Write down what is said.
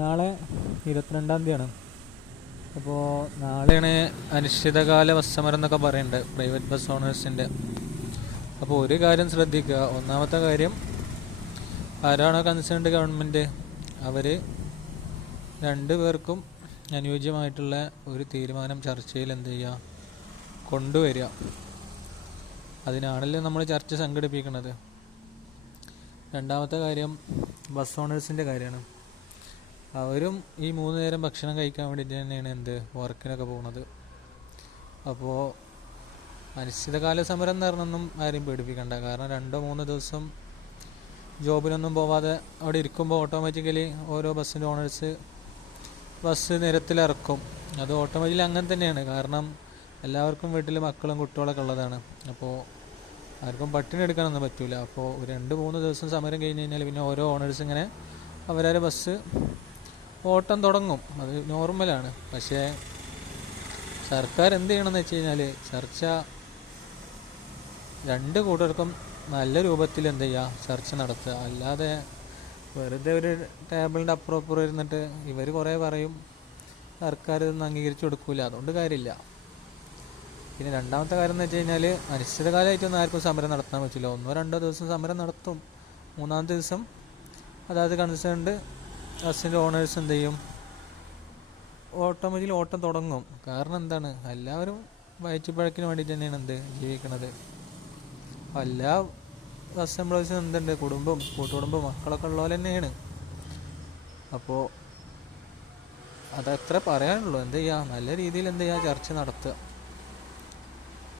നാളെ 22-ാം തീയതിയാണ്. അപ്പോൾ നാളെയാണ് അനിശ്ചിതകാല ബസ് സമരം എന്നൊക്കെ പറയുന്നുണ്ട് പ്രൈവറ്റ് ബസ് ഓണേഴ്സിൻ്റെ. അപ്പോൾ ഒരു കാര്യം ശ്രദ്ധിക്കുക. ഒന്നാമത്തെ കാര്യം, ആരാണോ കൺസേൺഡ് ഗവൺമെൻറ്, അവർ രണ്ടു പേർക്കും അനുയോജ്യമായിട്ടുള്ള ഒരു തീരുമാനം ചർച്ചയിൽ എന്ത് ചെയ്യുക, കൊണ്ടുവരിക. അതിനാണല്ലോ നമ്മൾ ചർച്ച സംഘടിപ്പിക്കുന്നത്. രണ്ടാമത്തെ കാര്യം ബസ് ഓണേഴ്സിൻ്റെ കാര്യമാണ്. അവരും ഈ 3 നേരം ഭക്ഷണം കഴിക്കാൻ വേണ്ടിയിട്ട് തന്നെയാണ് വർക്കിനൊക്കെ പോകുന്നത്. അപ്പോൾ അനിശ്ചിതകാല സമരം എന്ന് പറഞ്ഞൊന്നും ആരെയും പേടിപ്പിക്കണ്ട. കാരണം 2-3 ദിവസം ജോബിനൊന്നും പോവാതെ അവിടെ ഇരിക്കുമ്പോൾ ഓട്ടോമാറ്റിക്കലി ഓരോ ബസ്സിൻ്റെ ഓണേഴ്സ് ബസ് നിരത്തിലിറക്കും. അത് ഓട്ടോമാറ്റിക്കലി അങ്ങനെ തന്നെയാണ്. കാരണം എല്ലാവർക്കും വീട്ടിൽ മക്കളും കുട്ടികളൊക്കെ ഉള്ളതാണ്. അപ്പോൾ ആർക്കും പട്ടിണി എടുക്കാനൊന്നും പറ്റില്ല. അപ്പോൾ 2-3 ദിവസം സമരം കഴിഞ്ഞ് കഴിഞ്ഞാൽ പിന്നെ ഓരോ ഓണേഴ്സ് ഇങ്ങനെ അവരവരെ ബസ് ഓട്ടം തുടങ്ങും. അത് നോർമലാണ്. പക്ഷേ സർക്കാർ എന്ത് ചെയ്യണമെന്ന് വെച്ച് കഴിഞ്ഞാൽ ചർച്ച രണ്ട് കൂട്ടർക്കും നല്ല രൂപത്തിൽ എന്ത് ചെയ്യുക, ചർച്ച നടത്തുക. അല്ലാതെ വെറുതെ ഒരു ടേബിളിൻ്റെ അപ്പുറം ഇരുന്നിട്ട് ഇവർ കുറേ പറയും, സർക്കാർ ഇതൊന്നും അംഗീകരിച്ചു കൊടുക്കില്ല. അതുകൊണ്ട് കാര്യമില്ല. പിന്നെ രണ്ടാമത്തെ കാര്യം എന്ന് വെച്ച് കഴിഞ്ഞാൽ അനിശ്ചിതകാലമായിട്ടൊന്നും ആർക്കും സമരം നടത്താൻ പറ്റില്ല. 1-2 ദിവസം സമരം നടത്തും. 3-ാമത്തെ ദിവസം അതായത് കൺസേൺഡ് ബസ്സിൻ്റെ ഓണേഴ്സ് എന്ത് ചെയ്യും, ഓട്ടോമാറ്റിക്കലി ഓട്ടം തുടങ്ങും. കാരണം എന്താണ്, എല്ലാവരും വയറ്റുപഴക്കിന് വേണ്ടിയിട്ട് തന്നെയാണ് ജീവിക്കണത്. എല്ലാ ബസ് എംപ്ലോയീസും എന്തുണ്ട്, കുടുംബം, കൂട്ടുകുടുംബം, മക്കളൊക്കെ ഉള്ള പോലെ തന്നെയാണ്. അപ്പോൾ അതത്ര പറയാനുള്ളൂ. എന്ത് ചെയ്യുക, നല്ല രീതിയിൽ എന്ത് ചെയ്യുക, ചർച്ച നടത്തുക.